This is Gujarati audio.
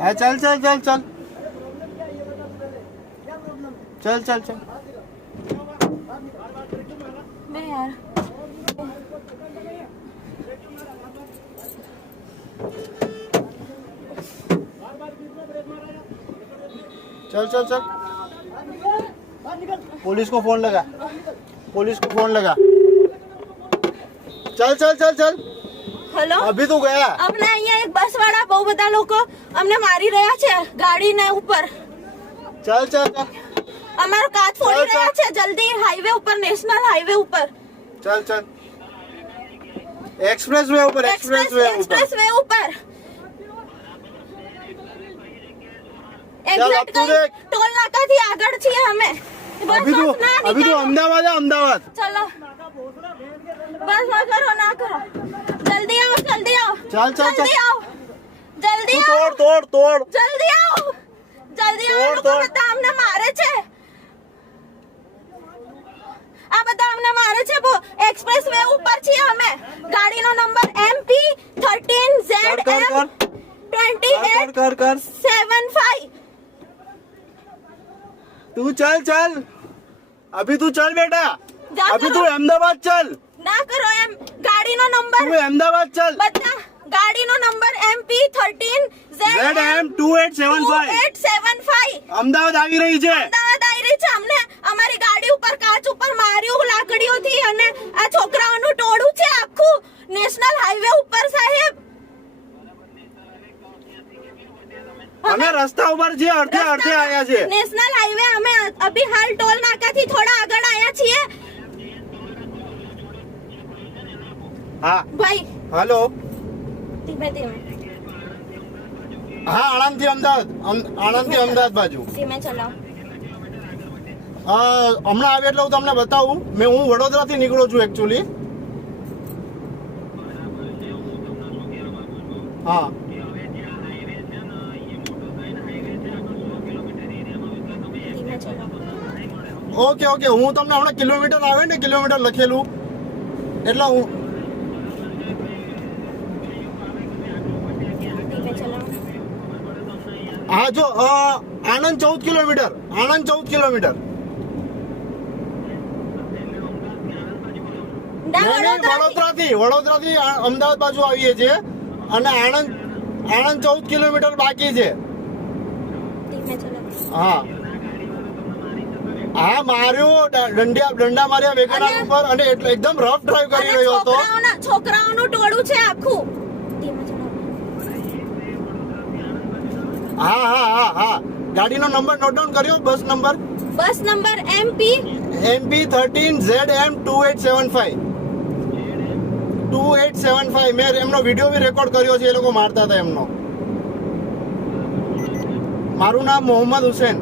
है चल चल चल चल। चल चल चल। नहीं चल चल चल। पुलिस को फ़ोन लगा। पुलिस को फ़ोन लगा। चल चल चल चल હેલો अभी तो गया અમને અહીંયા એક બસ વાળા બહુ બધા લોકો અમને મારી રહ્યા છે ગાડીને ઉપર चल चल चल અમારો કાચ ફોડી ચાલ, ચાલ. રહ્યા છે જલ્દી હાઈવે ઉપર નેશનલ હાઈવે ઉપર चल चल एक्सप्रेस वे ऊपर एक्सप्रेस वे ऊपर એક્સપ્રેસ વે ઉપર ચાલ, એક્ઝેક્ટ આપતું કઈ દેખ. ટોલ નાકાથી આગળ છીએ અમે બસ अभी तो બસ ના अभी तो નીકળો. अहमदाबाद है अहमदाबाद ચલો બસ ના કરો ના કરો જલ્દી આવો જલ્દી આવો ચાલ, ચાલ, ચાલ. જલ્દી આવો જલ્દી तू આવો तोड़ तोड़ तोड़ જલ્દી આવો જલ્દી આવો તોડ, લોકો તોડ. બધા અમને મારે છે આ બધા અમને મારે છે બો એક્સપ્રેસ વે ઉપર છીએ અમે ગાડીનો નંબર MP 13 कर कर ZM कर कर 28 कर कर 75 तू चल चल અભી તું ચાલ બેટા. અભી તું અમદાવાદ ચાલ. ના કરો એમ. ગાડીનો નંબર તું અમદાવાદ ચાલ. બધા ગાડીનો નંબર એમપી 13 ZM 2875 અમદાવાદ આવી રહી છે. અમદાવાદ આવી રહી છે. અમને અમારી ગાડી ઉપર કાચ ઉપર માર્યું લાકડીઓથી અને આ છોકરાઓનું ટોળું છે આખું. નેશનલ હાઈવે ઉપર સાહેબ. અમે રસ્તા ઉપર જે અડધે અડધે આયા છે. નેશનલ હાઈવે અમે અભી હાલ હા. ભાઈ. હલો. હા આણંદથી અમદાવાદ. અમ- આણંદથી અમદાવાદ બાજુ. હમણાં આવે એટલે હું તમને બતાવું. મેં હું વડોદરા થી નીકળું છું એકચ્યુઅલી હા. Okay okay. હું તમને હમણાં કિલોમીટર આવે ને કિલોમીટર લખેલું. એટલે હું હા જો આણંદ ચૌદ કિલોમીટર આણંદ ચૌદ કિલોમીટર. વડોદરા થી વડોદરા આ- અમદાવાદ બાજુ આવીએ છીએ અને આણંદ આણંદ ચૌદ કિલોમીટર બાકી છે. હા. હા માર્યો દંડિયા દંડા માર્યા વેગનાર ઉપર અને એટલે એકદમ રફ ડ્રાઈવ કરી રહ્યો હતો. છોકરાઓનું ટોળું છે આખું. હા હા હા હા. ગાડીનો નંબર નોટ ડાઉન કર્યો bus number bus number MP MP thirteen Z M two eight seven five two eight seven five મેં એમનો વીડિયો બી રેકોર્ડ કર્યો છે એ લોકો મારતા હતા એમનો. મારું નામ મોહમ્મદ હુસેન.